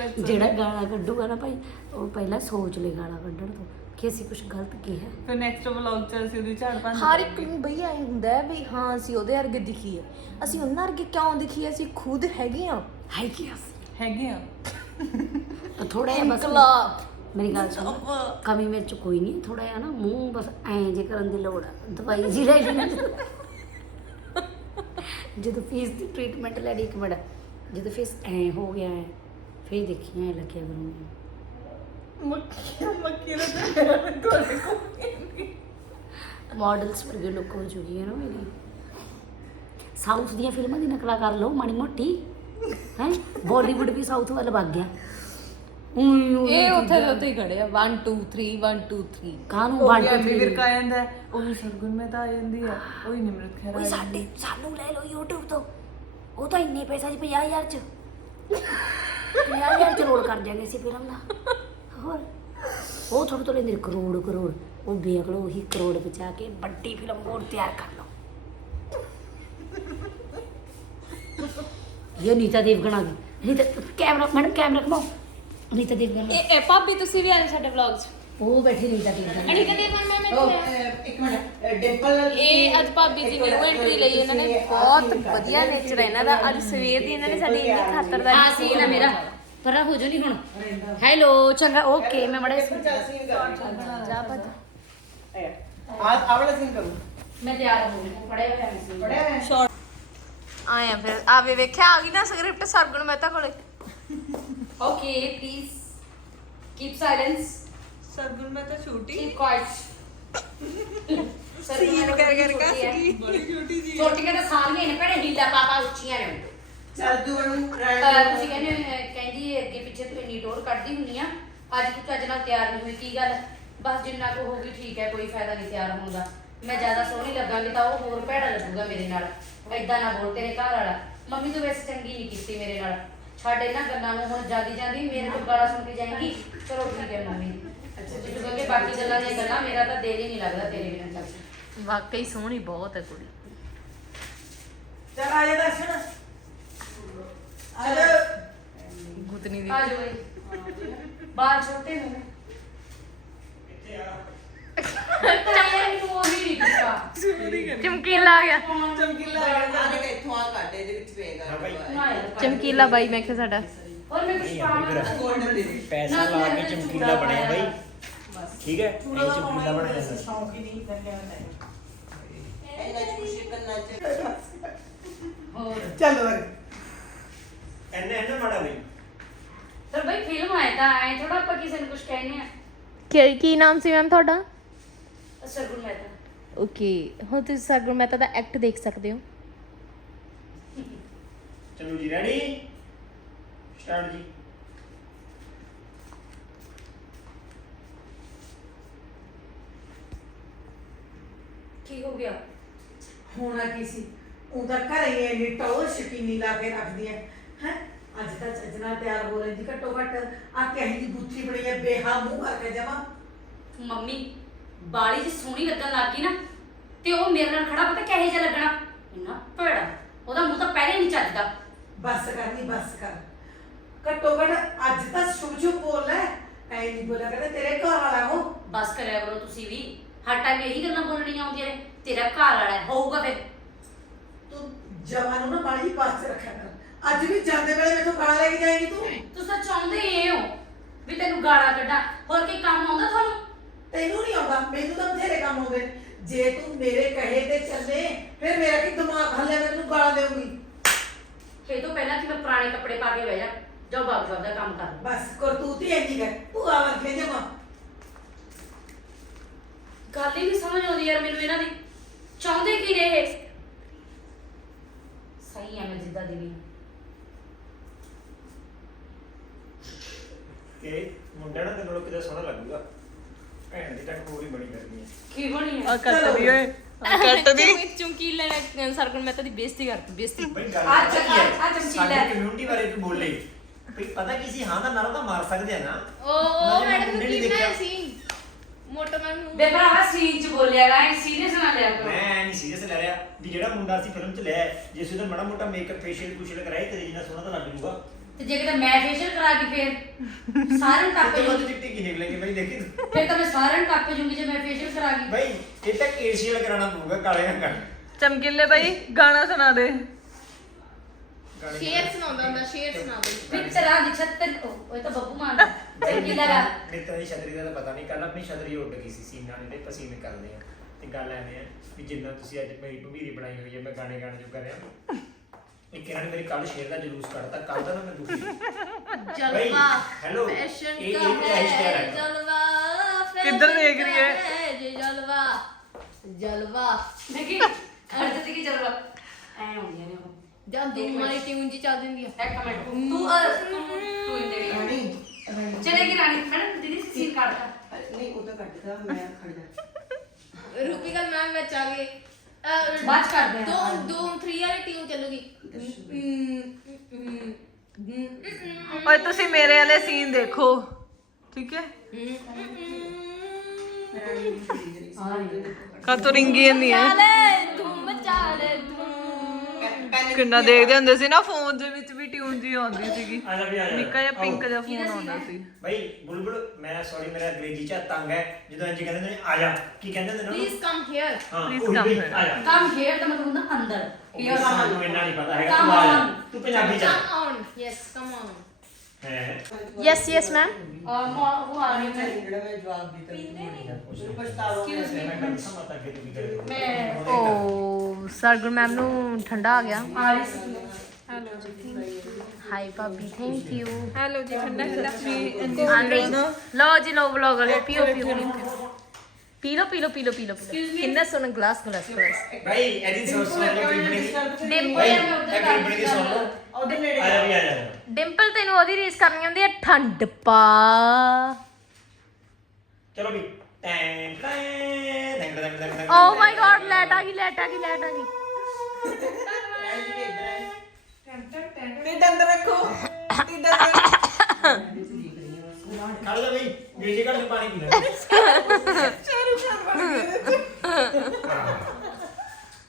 ਚ ਜਿਹੜਾ ਗਾਲਾਂ ਕੱਢੂਗਾ ਨਾ ਭਾਈ ਉਹ ਪਹਿਲਾਂ ਸੋਚ ਲੈ ਗਾਲਾਂ ਕੱਢਣ ਤੋਂ ਕਿ ਅਸੀਂ ਕੁਝ ਗਲਤ ਕਿਹਾ ਫਿਰ ਨੈਕਸਟ ਵਲੌਗ ਚ ਅਸੀਂ ਉਹਦੀ ਝਾੜ ਭੰਨ ਹਰ ਇੱਕ ਨੂੰ ਬਈ ਐ ਹੁੰਦਾ ਹੈ ਵੀ ਹਾਂ ਅਸੀਂ ਉਹਦੇ ਵਰਗੇ ਦਿਖੀਏ ਅਸੀਂ ਉਹਨਾਂ ਵਰਗੇ ਕਿਉਂ ਦਿਖੀਏ ਅਸੀਂ ਖੁਦ ਹੈਗੇ ਆ। ਹੈ ਕੀ ਅਸੀਂ। ਹੈਗੇ ਆ। ਥੋੜਾ ਜਿਹਾ ਬਸ ਮੇਰੀ ਗੱਲ ਸੁਣ ਕਮੀ ਮੇਰੇ ਚ ਕੋਈ ਨਹੀਂ ਥੋੜਾ ਜਿਹਾ ਨਾ ਮੂੰਹ ਬਸ ਐਂ ਜੇ ਕਰਨ ਦੀ ਲੋੜ ਆ। ਦਵਾਈ ਜੀ ਲੈ ਲਈ ਜਦੋਂ ਫੇਸ ਦੀ ਟ੍ਰੀਟਮੈਂਟ ਲੈਣੀ ਇੱਕ ਮਿੰਟ ਜਦੋਂ ਫੇਸ ਐਂ ਹੋ ਗਿਆ ਹੈ ਫੇਰ ਦੇਖੀ ਐਂ ਲੱਗਿਆ ਕਰੂੰਗੀ ਮੱਕੀ ਮੱਕੀ ਦੇ ਕੋਲੇ ਮਾਡਲਸ ਵਰਗੇ ਲੁੱਕ ਹੋ ਚੁੱਕੀ ਹੈ ਨਾ ਮੇਰੀ। ਸਾਊਥ ਦੀਆਂ ਫਿਲਮਾਂ ਦੀ ਨਕਲਾ ਕਰ ਲਓ ਮਾੜੀ ਮੋਟੀ। ਹੈ? ਬਾਲੀਵੁੱਡ ਵੀ ਸਾਊਥ ਵੱਲ ਵਗ ਗਿਆ। ਉਈ ਇਹ ਉੱਥੇ ਦੇ ਉੱਤੇ ਹੀ ਖੜੇ ਆ। 1 2 3 1 2 3 ਕਾਹਨੂੰ ਉਹ ਵੀ ਕੇ ਐਮੀ ਵਿਰਕ ਆ ਜਾਂਦਾ ਹੈ, ਉਹ ਵੀ ਸਰਗੁਣ ਮੈਂ ਤਾਂ ਆ ਜਾਂਦੀ ਆ ਉਹ ਹੀ ਨਿਮਰਤ ਖਹਿਰਾ ਓਏ ਆ ਸਾਡੇ ਸਾਨੂੰ ਲੈ ਲਓ YouTube ਤੋਂ। ਉਹ ਤਾਂ ਇੰਨੇ ਪੈਸਾ ਚ 50000 ਚ। 50000 ਚ ਰੋਲ ਕਰ ਦਿਆਂਗੇ ਅਸੀਂ ਫਿਲਮ ਦਾ। ਹੋਰ। ਉਹ ਥੋੜੇ ਤੋਂ ਲੈਂਦੇ ਨੇ ਕਰੋੜ ਕਰੋੜ। ਉਹ ਵੇਖ ਲਓ ਉਹੀ ਕਰੋੜ ਬਚਾ ਕੇ ਵੱਡੀ ਫਿਲਮ ਹੋਰ ਤਿਆਰ ਕਰ ਲਓ। ਇਹ ਨੀਤਾ ਦੇਵਗਨ ਆ ਗਈ। ਨੀਤਾ ਕੈਮਰਾ ਮੈਡਮ ਕੈਮਰਾ ਘਮਾਓ। ਨੀਤਾ ਦੇਵਗਨ ਇਹ ਇਹ ਭਾਬੀ ਤੁਸੀਂ ਵੀ ਆਏ ਸਾਡੇ ਵਲੌਗ 'ਚ? ਉਹ ਬੈਠੀ ਨੀਤਾ ਦੇਵਗਨ ਅਣੀ ਕਹਿੰਦੇ ਮਨ ਮੈਂ ਉਹ ਮੈਂ ਅਹ, ਇੱਕ ਮਿੰਟ ਡਿੰਪਲ ਇਹ ਅੱਜ ਭਾਬੀ ਜੀ ਨਿਊ ਐਂਟਰੀ ਲਈ ਇਹਨਾਂ ਨੇ। ਬਹੁਤ ਵਧੀਆ ਨੇਚਰ ਹੈ ਇਹਨਾਂ ਦਾ। ਅੱਜ ਸਵੇਰ ਦੀ ਇਹਨਾਂ ਨੇ ਸਾਡੀ ਇੰਨੀ ਖਾਤਰਦਾਰੀ ਆ ਸੀ ਨਾ ਮੇਰਾ। ਪਰਾ ਹੋ ਜੋ ਨਹੀਂ ਹੁਣ। ਹੈਲੋ ਚੰਗਾ ਓਕੇ ਮੈਂ ਬੜਾ ਜਾ ਭੱਜ। ਆ ਆਵਲਾ ਸਿੰਘ ਕਰੂ। ਮੈਂ ਤਿਆਰ ਹੋ ਗਈ ਪੜਿਆ ਹੋਇਆ ਸੀ ਪੜਿਆ ਹੈ। ਆਇਆ ਫਿਰ ਆਵੇ ਵੇਖਿਆ ਆ ਗਈ ਨਾ ਸਕ੍ਰਿਪਟ ਸਰਗੁਣ ਮਹਿਤਾ ਕੋਲੇ। Okay please keep silence Sargun ਮੈਂ ਤਾਂ ਛੋਟੀ ਕੀਪ ਕੁਆਇਟ ਸੀਨ ਕਰ ਕਰ ਕੇ ਬੜੀ ਛੋਟੀ ਜੀ ਛੋਟੀਆਂ ਤਾਂ ਸਾਰੀਆਂ ਨੇ ਭੈਣੇ ਹੀਲਾ ਪਾਪਾ ਉੱਚੀਆਂ ਨੇ ਚੱਲ ਤੂੰ ਉਹਨੂੰ ਅਹ ਤੁਸੀਂ ਕਹਿੰਦੇ ਅਹ ਕਹਿੰਦੀ ਅੱਗੇ ਪਿੱਛੇ ਤੂੰ ਇੰਨੀ ਟੋਰ ਕੱਢਦੀ ਹੁੰਨੀ ਆ ਅੱਜ ਤੂੰ ਚੱਜ ਨਾਲ ਤਿਆਰ ਨਹੀਂ ਹੋਈ ਕੀ ਗੱਲ ਬਸ ਜਿੰਨਾ ਕੁ ਹੋਊਗੀ ਠੀਕ ਹੈ ਕੋਈ ਫਾਇਦਾ ਨਹੀਂ ਤਿਆਰ ਹੋਣ ਦਾ ਮੈਂ ਜ਼ਿਆਦਾ ਸੋਹਣੀ ਲੱਗਾਂਗੀ ਤਾਂ ਉਹ ਹੋਰ ਭੈੜਾ ਲੱਗੂਗਾ ਮੇਰੇ ਨਾਲ। ਐਦਾਂ ਨਾ ਬੋਲ ਤੇਰੇ ਘਰ ਵਾਲਾ। ਮੰਮੀ ਤੂੰ ਵੈਸੇ ਚੰਗੀ ਨਹੀਂ ਕੀਤੀ ਮੇਰੇ ਨਾਲ। ਛੱਡ ਇਹਨਾਂ ਗੱਲਾਂ ਨੂੰ ਹੁਣ ਜਾਂਦੀ ਜਾਂਦੀ ਮੇਰੇ ਤੋਂ ਗਾਲਾਂ ਸੁਣ ਕੇ ਜਾਏਂਗੀ ਚਲੋ ਠੀਕ ਹੈ ਮੰਮੀ। ਅੱਛਾ ਜੀ ਕਿਉਂਕਿ ਬਾਕੀ ਗੱਲਾਂ ਦੀਆਂ ਗੱਲਾਂ ਮੇਰਾ ਤਾਂ ਦਿਲ ਹੀ ਨਹੀਂ ਲੱਗਦਾ ਤੇਰੇ ਬਿਨਾਂ ਚੱਲ। ਵਾਕਈ ਸੋਹਣੀ ਬਹੁਤ ਹੈ ਕੁੜੀ। ਚੱਲ ਆ ਜਾ ਦਰਸ਼ਨ। ਆ ਜਾ। ਗੁੱਤਨੀ ਦੀ ਆ ਜਾਓ ਬਈ। ਬਾਹਰ ਛੋਟੇ ਹੋ ਚਾਹੇ ਤੂੰ ਉਹੀ ਨਹੀਂ ਕੀਤਾ ਚਮਕੀਲਾ ਆ ਗਿਆ। ਚਮਕੀਲਾ ਆ ਜਾ ਇੱਥੋਂ ਆ ਕੱਢ ਇਹਦੇ ਵਿੱਚ ਪਏਗਾ। ਨਾ ਯਾਰ ਚਮਕੀਲਾ ਬਾਈ ਮੈਂ ਕਿਹਾ ਸਾਡਾ। ਹੋਰ ਮੈਂ ਕੁਝ ਪਾਣਾ ਗੋਲਡਨ ਦੇ ਦੇ। ਪੈਸਾ ਲਾ ਕੇ ਚਮਕੀਲਾ ਬਣਿਆ ਬਾਈ। ਠੀਕ ਹੈ? ਇਹ ਚਮਕੀਲਾ ਬਣਿਆ ਜਾਂਦਾ ਸ਼ੌਂਕ ਹੀ ਨਹੀਂ ਲੱਗਿਆ ਇਹਨਾਂ ਚ ਖੁਸ਼ੀ ਕਰਨਾ ਚਾਹੀਦਾ ਹੋਰ। ਚੱਲ ਵਰ ਐਨਾ ਐਨਾ ਮਾੜਾ ਬਈ। ਸਰ ਬਈ ਫਿਲਮ ਆਇਆ ਤਾਂ ਐ ਥੋੜਾ ਆਪਾਂ ਕਿਸੇ ਨੂੰ ਕੁਝ ਕਹਿੰਦੇ ਆ ਕੀ ਕੀ ਨਾਮ ਸੀ ਮੈਮ ਤੁਹਾਡਾ? ਸਰਗੁਣ ਮਹਿਤਾ। ਓਕੇ ਹੁਣ ਤੁਸੀਂ ਸਰਗੁਣ ਮਹਿਤਾ ਦਾ ਐਕਟ ਦੇਖ ਸਕਦੇ ਹੋ। ਚਲੋ ਜੀ ਰੈਡੀ ਸਟਾਰਟ ਜੀ। ਕੀ ਹੋ ਗਿਆ? ਹੋਣਾ ਕੀ ਸੀ? ਉਹ ਤਾਂ ਘਰੇ ਹੀ ਇੰਨੀ ਟੌਰ ਸ਼ਕੀਨੀ ਲਾ ਕੇ ਰੱਖਦੀ ਹੈ ਹੈ? ਅੱਜ ਤਾਂ ਚੱਜਣਾ ਤਿਆਰ ਹੋ ਰਹੀ ਜੀ ਘੱਟੋ ਘੱਟ। ਆ ਕਹੀ ਦੀ ਗੁੱਥੀ ਬਣੀ ਹੈ ਬੇਹਾ ਮੂੰਹ ਕਰਕੇ ਜਮਾ ਮੰਮੀ ਬਾਲੀ ਜੀ ਸੋਹਣੀ ਲੱਗਣ ਲੱਗ ਗਈ ਨਾ ਤੇ ਉਹ ਮੇਰੇ ਨਾਲ ਖੜਾ ਪਤਾ ਕਿਹੋ ਜਿਹਾ ਲੱਗਣਾ? ਇੰਨਾ ਭੜਾ ਉਹਦਾ ਮੂੰਹ ਤਾਂ ਪਹਿਲੇ ਨਹੀਂ ਚੱਜਦਾ। ਬੱਸ ਕਰਨੀ ਬੱਸ ਕਰ। ਘੱਟੋ ਘੱਟ ਅੱਜ ਤਾਂ ਸ਼ੁਭ ਸ਼ੁਭ ਬੋਲ ਲੈ ਐ ਨਹੀਂ ਬੋਲਿਆ ਕਹਿੰਦੇ ਤੇਰੇ ਘਰ ਵਾਲਾ ਉਹ। ਬਸ ਕਰਿਆ ਕਰੋ ਤੁਸੀਂ ਵੀ। ਹਰ ਟਾਈਮ ਇਹੀ ਗੱਲਾਂ ਬੋਲਣੀਆਂ ਆਉਂਦੀਆਂ ਨੇ ਤੇਰਾ ਘਰ ਵਾਲਾ ਹੈ, ਹੋਊਗਾ ਫਿਰ। ਤੂੰ ਜਵਾਨ ਨੂੰ ਨਾ ਬਾਲੀ ਚ ਰੱਖਿਆ ਕਰ। ਅੱਜ ਵੀ ਜਾਂਦੇ ਵੇਲੇ ਮੈਥੋਂ ਗਾਲਾਂ ਲੈ ਕੇ ਜਾਏਗੀ ਤੂੰ। ਤੁਸੀਂ ਤਾਂ ਚਾਹੁੰਦੇ ਇਹ ਹੋ ਵੀ ਤੈਨੂੰ ਗਾਲਾਂ ਕੱਢਾਂ। ਹੋਰ ਕੀ ਕੰਮ ਆਉਂਦਾ ਤੁਹਾਨੂੰ? ਤੈਨੂੰ ਨਹੀਂ ਆਉਂਦਾ ਮੈਨੂੰ ਤਾਂ ਬਥੇਰੇ ਕੰਮ ਆਉਂਦੇ। ਨੇ ਜੇ ਤੂੰ ਮੇਰੇ ਕਹੇ ਤੇ ਚੱਲੇ ਫਿਰ ਮੇਰਾ ਕੀ ਦਿਮਾਗ ਹੱਲਿਆ ਮੈਂ ਤੈਨੂੰ ਗਾਲਾਂ ਦੇਊਂਗੀ। ਇਹ ਤੋਂ ਪਹਿਲਾਂ ਕਿ ਮੈਂ ਪੁਰਾਣੇ ਕੱਪੜੇ ਪਾ ਕੇ ਬਹਿ ਜਾ ਜਾਓ ਬਾਬੂ ਸਾਹਿਬ ਦਾ ਕੰਮ ਕਰ। ਬਸ ਕਰਤੂਤ ਹੀ ਇੰਨੀ ਕਰ ਤੂੰ ਆਵਾਂ ਕੇ ਜਮਾ। ਗੱਲ ਹੀ ਨਹੀਂ ਸਮਝ ਆਉਂਦੀ ਯਾਰ ਮੈਨੂੰ ਇਹਨਾਂ ਦੀ। ਚਾਹੁੰਦੇ ਕੀ ਨੇ ਇਹ? ਸਹੀ ਹੈ ਮੈਂ ਜਿੱਦਾਂ ਦੀ ਵੀ। ਕਿ ਮੁੰਡਾ ਨਾ ਤੈਨੂੰ ਕਿਤੇ ਸੋਹਣਾ ਲੱਗੂਗਾ? ਭੈਣ ਦੀ ਟੱਕ ਹੋਰ ਹੀ ਬਣੀ ਕਰਨੀ ਹੈ। ਕੀ ਬਣੀ ਹੈ? ਆ ਕੱਟਦੀ ਓਏ। ਆ ਕੱਟਦੀ ਚਮਕੀਲੇ ਨੇ ਸਰਗੁਣ ਮਹਿਤਾ ਦੀ ਬੇਇੱਜ਼ਤੀ ਕਰਤੀ ਬੇਇੱਜ਼ਤੀ। ਬਈ ਗੱਲ ਆ ਪਤਾ ਕੀ ਹੈ? ਆ ਚਮਕੀਲਾ ਹੈ। ਸਾਡੀ ਕਮਿਊਨਿਟੀ ਬਾਰੇ ਤੂੰ ਬੋਲੇ ਬਈ ਪਤਾ ਕੀ ਸੀ ਹਾਂ ਦਾ ਨਾਰਾ ਤਾਂ ਮਾਰ ਸਕਦੇ ਆ ਨਾ। ਉਹ ਉਹ ਮੈਂ ਮੈਡਮ ਮੁੰਡੇ ਨੂੰ ਨੀ ਕੀ ਬਣਾਇਆ ਦੇਖਿਆ। ਸੀ? ਮੋਟਾ ਮੈਮ ਨੂੰ। ਬੇ ਭਰਾਵਾ ਸੀਨ ਚ ਬੋਲਿਆਗਾ ਇਹ ਸੀਰੀਅਸ ਨਾ ਲਿਆ ਕਰੋ। ਮੈਂ ਨਹੀਂ ਸੀਰੀਅਸ ਲੈ ਰਿਹਾ। ਵੀ ਜਿਹੜਾ ਮੁੰਡਾ ਸੀ ਫਿਲਮ 'ਚ ਲਿਆ ਜੇ ਸੀ ਉਹਦਾ ਮਾੜਾ ਮੋਟਾ ਮੇਕਅਪ ਫੇਸ਼ੀਅਲ ਕੁਸ਼ਲ ਕਰਾਏ ਤੇਰੇ ਜਿੰਨਾ ਸੋਹਣਾ ਤਾਂ ਲੱਗ ਜੂਗਾ ਤੇ ਜੇ ਕਿਤੇ ਮੈਂ ਫੇਸ਼ੀਅਲ ਕਰਾ ਕੇ ਫੇਰ ਸਾਰਿਆਂ ਨੂੰ ਟੱਪ ਤੇ ਉਹ ਜੂਗੀ ਚਿੱਟੀ ਕੀ ਨਿਕਲੇਗੀ ਬਈ ਦੇਖੀ ਤੂੰ? ਫਿਰ ਤਾਂ ਮੈਂ ਸਾਰਿਆਂ ਨੂੰ ਟੱਪ ਜੂਗੀ ਜੇ ਮੈਂ ਫੇਸ਼ੀਅਲ ਕਰਾ ਗਈ ਬਈ ਇਹ ਤਾਂ ਏਸ਼ੀਅਲ ਕਰਾਉਣਾ ਪਊਗਾ ਕਾਲੇ ਰੰਗ ਦਾ ਚਮਕੀਲੇ ਬਾਈ ਗਾਣਾ ਸੁਣਾ ਦੇ। ਸ਼ੇਰ ਸੁਣਾਉਂਦਾ ਹੁੰਦਾ ਸ਼ੇਰ ਸੁਣਾ ਬਈ ਪਿਕਚਰਾਂ ਦੀ ਛੱਤਰ ਉਹ ਇਹ ਤਾਂ ਬੱਬੂ ਮਾਨ ਚੰਗੀ ਲਗਾ ਮਿੱਤਰ ਦੀ ਛਤਰੀ ਦਾ ਤਾਂ ਪਤਾ ਨਹੀਂ ਕੱਲ ਆਪਣੀ ਛਤਰੀ ਉੱਡ ਗਈ ਸੀ ਸੀਨਾ ਨੇ ਤੇ ਪਸੀਨੇ ਕਰਦੇ ਆ। ਤੇ ਗੱਲ ਐਵੇਂ ਆ ਵੀ ਜਿੰਨਾ ਤੁਸੀਂ ਅੱਜ ਮੇਰੀ ਭੰਬੀਰੀ ਬਣਾਈ ਹੋਈ ਹੈ ਮੈਂ ਗਾਣੇ ਗਾਣੇ ਜੋ ਕਰ ਰਿਹਾ ਇੱਕ ਇਹਨਾਂ ਨੇ ਮੇਰੀ ਕੱਲ ਸ਼ੇਰ ਦਾ ਜਲੂਸ ਕੱਢਤਾ ਕੱਲ ਦਾ ਨਾ ਮੈਂ ਦੁਖੀ ਸੀ। ਜਲਵਾ hello, ਫੈਸ਼ਨ ਇਹ- ਕਾ ਇਹ ਮੇਰਾ hashtag ਹੈ ਹੈ। ਜਲਵਾ ਕਿੱਧਰ fashion ਦੇਖ ਰਹੀ ਕਾ ਹੈ? ਜੇ ਜਲਵਾ ਜਲਵਾ ਦੇਖੀ ਅਰਜਤ ਦੀ ਕੀ ਚੱਲਵਾ ਐ ਹੁੰਦੀਆਂ ਨੇ ਉਹ ਜਾਂ ਦੂਮ ਵਾਲੀ ਟਿਊਨ ਜੀ ਚੱਲ ਜਾਂਦੀ ਆ ਇੱਕ ਮਿੰਟ ਤੂੰ ਅਹ, ਤੂੰ ਤੂੰ ਇੰਦੇ ਵੀ ਰਾਣੀ ਰਾਣੀ ਚਲੇਗੀ ਰਾਣੀ ਮੈਡਮ ਦੀਦੀ ਸੀਨ ਕੱਟਦਾ ਨਹੀਂ ਉਹ ਤਾਂ ਕੱਟਦਾ ਮੈਂ ਖੜ ਜਾ ਰੂਪਿਕਾ ਮੈਮ ਵਿੱਚ ਆ ਗਏ ਅਹ, ਬਾਅਦ ਚ ਕਰਦੇ ਦੋ ਹਾਂ ਦੋ 3 ਵਾਲੀ ਟਿਊਨ ਚੱਲੂਗੀ ਓਏ ਤੁਸੀਂ ਮੇਰੇ ਵਾਲੇ ਸੀਨ ਦੇਖੋ। ਠੀਕ ਹੈ? ਕਤੋਂ ਰਿੰਗੀ ਜਾਂਦੀ ਹੈ? ਚਾਲੇ ਧੂਮ ਚਾਲੇ ਧੂਮ। ਕਿੰਨਾ ਦੇਖਦੇ ਹੁੰਦੇ ਸੀ ਨਾ ਫੋਨ ਦੇ ਵਿੱਚ ਵੀ ਟਿਊਨ ਜੀ ਆਉਂਦੀ ਸੀਗੀ। ਆ ਜਾ ਵੀ ਆ ਜਾ। ਨਿੱਕਾ ਜਿਹਾ ਪਿੰਕ। ਜਿਹਾ ਫੋਨ ਆਉਂਦਾ ਸੀ। ਬਈ ਬੁਲਬੁਲ ਮੈਂ ਸੌਰੀ ਮੇਰਾ ਅੰਗਰੇਜ਼ੀ ਚ ਤੰਗ ਹੈ। ਜਦੋਂ ਇੰਜ ਕਹਿੰਦੇ ਨੇ ਆ ਜਾ। ਕੀ ਕਹਿੰਦੇ ਨੇ ਪਲੀਜ਼ ਕਮ ਹੇਅਰ ਹਾਂ Please ਉਹੀ come ਬਈ, here. ਆ ਜਾ। ਕੰਮ ਖੇਡ ਤਾਂ ਮਤਲਬ ਹੁੰਦਾ ਅੰਦਰ। ਇਹ ਸਾਨੂੰ ਇੰਨਾ ਨਹੀਂ ਪਤਾ ਹੈਗਾ Come ਤੂੰ ਆ ਜਾ। on. ਤੂੰ ਪੰਜਾਬੀ ਚ come on yes come on yes yes ma'am ਉਹ ਆ ਰਹੀ ਮੈਂ। ਜਿਹੜਾ ਮੈਂ ਜਵਾਬ ਦਿੱਤਾ ਮੈਨੂੰ ਪਛਤਾਵਾ me. ਮੈਂ ਮੈਂ ਓ ਸਰਗੁਣ ਮੈਮ ਨੂੰ ਠੰਡਾ ਆ ਗਿਆ। ਆ ਰਹੀ ਸੀ। ਹਾਈ ਭਾਬੀ ਥੈਂਕ ਯੂ ਹੈਲੋ ਜੀ ਠੰਡਾ ਆਂਦੇ ਲਓ ਜੀ ਲਓ ਵਲੌਗ ਵਾਲੇ ਪੀਓ ਪੀਓ। ਸੋਹਣਾ ਗਲਾਸ ਗਲਾਸ ਗਲਾਸ ਭਾਈ ਇਹਦੀ ਸੋਚ ਸੁਣ ਲਓ ਕਰੀਬ ਬਣੀ ਦੀ ਡਿੰਪਲ ਭਾਈ ਇਹ ਕਰੀਬ ਬਣੀ ਦੀ ਸੁਣ ਲਓ ਉਹਦੇ ਨੇੜੇ ਆ ਜਾ ਵੀ ਆ ਜਾ ਡਿੰਪਲ ਤੈਨੂੰ ਉਹਦੀ ਰੀਸ ਕਰਨੀ ਹੁੰਦੀ ਹੈ ਠੰਡ ਪਾ ਚਲੋ ਵੀ ਟੈਂ ਟੈਂ ਦੰਗ ਦੰਗ ਦੰਗ ਦੰਗ ਓ ਮਾਈ ਗॉड ਲੈਟ ਆ ਗਈ ਲੈਟ ਆ ਗਈ ਲੈਟ ਆ ਗਈ ਢਿੱਡ ਅੰਦਰ ਰੱਖੋ ਢਿੱਡ ਅੰਦਰ ਖੜ ਜਾ ਬਈ ਮਿਊਜ਼ਿਕ ਘੜ ਕੇ ਪਾਣੀ ਪੀ ਲੈ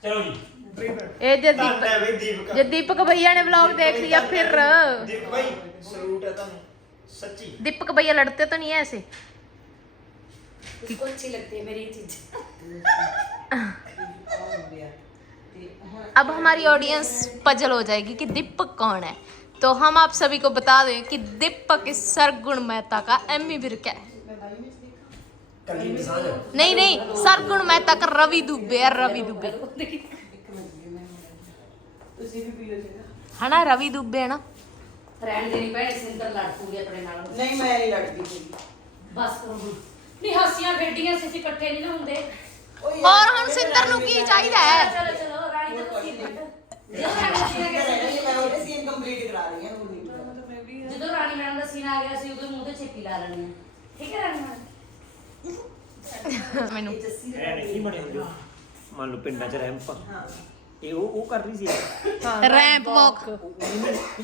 ਚਲੋ ਜੀ ਇਹ ਜੇ ਧੰਨ ਦੀਪਕ ਹੈ ਬਈ ਦੀਪਕ ਜੇ ਦੀਪਕ ਭਈਆ ਨੇ ਵਲੌਗ ਦੇਖ ਲਿਆ ਫਿਰ ਦੀਪਕ ਭਾਈ ਸਲੂਟ ਹੈ ਤੁਹਾਨੂੰ ਸੱਚੀ दीपक भैया लड़ते तो नहीं है ऐसे उसको अच्छी लगती है मेरी ये चीज अब हमारी ऑडियंस पजल हो जाएगी कि दीपक कौन है तो हम आप सभी को बता दें कि दीपक इस सरगुण मेहता का एमी विर्क है ਕੱਲੀ ਮਸਾਜ नहीं नहीं सरगुण मेहता का रवि दुबे है रवि दुबे ਤੁਸੀਂ ਵੀ ਪੀ ਲਓ ਚੰਗਾ है ना रवि दुबे है ना ਰਹਿਣ ਦੇਣੀ ਭੈਣੇ ਸਿੰਦਰ ਲੜ ਪੂਗੀ ਆਪਣੇ ਨਾਲ ਨਹੀਂ ਮੈਂ ਨਹੀਂ ਲੜਦੀ ਸੀ ਬਸ ਕਰੋ ਹੁਣ ਨਹੀਂ ਹਾਸੀਆਂ ਖੇਡੀਆਂ ਸੀ ਅਸੀਂ ਇਕੱਠੇ ਨਹੀਂ ਨਾ ਹੁੰਦੇ और हम सिंदर नु की चाहिए है ਚਲੋ ਚਲੋ ਰਾਣੀ ਦਾ ਸੀਨ ਕੱਟ